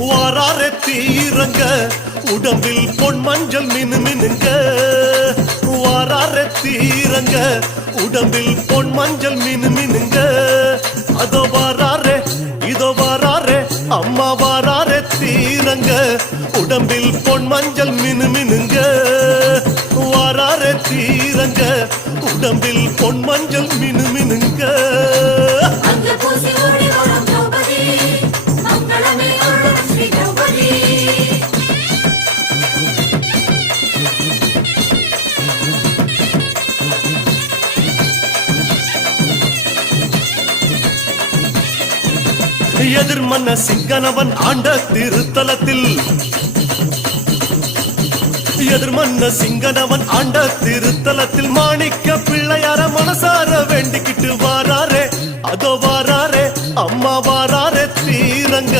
வாராரே தீரங்க உடம்பில் பொன் மஞ்சள் மினு மினுங்க வாராரே தீரங்க உடம்பில் பொன் மஞ்சள் மினு மினுங்க அதோ வாராரே இதோ வாராரே அம்மா வாராரே தீரங்க உடம்பில் பொன் மஞ்சள் மினு மினுங்க வாராரே தீரங்க உடம்பில் பொன் மஞ்சள் மினு மினுங்க எதிர்மன்ன சிங்கனவன் ஆண்ட திருத்தலத்தில் எதிர்மன்ன சிங்கனவன் ஆண்ட திருத்தலத்தில் மாணிக்க பிள்ளையார மனசார வேண்டிக்கிட்டு வாராரே அதோ வாராரே அம்மா வாராரே தீரங்க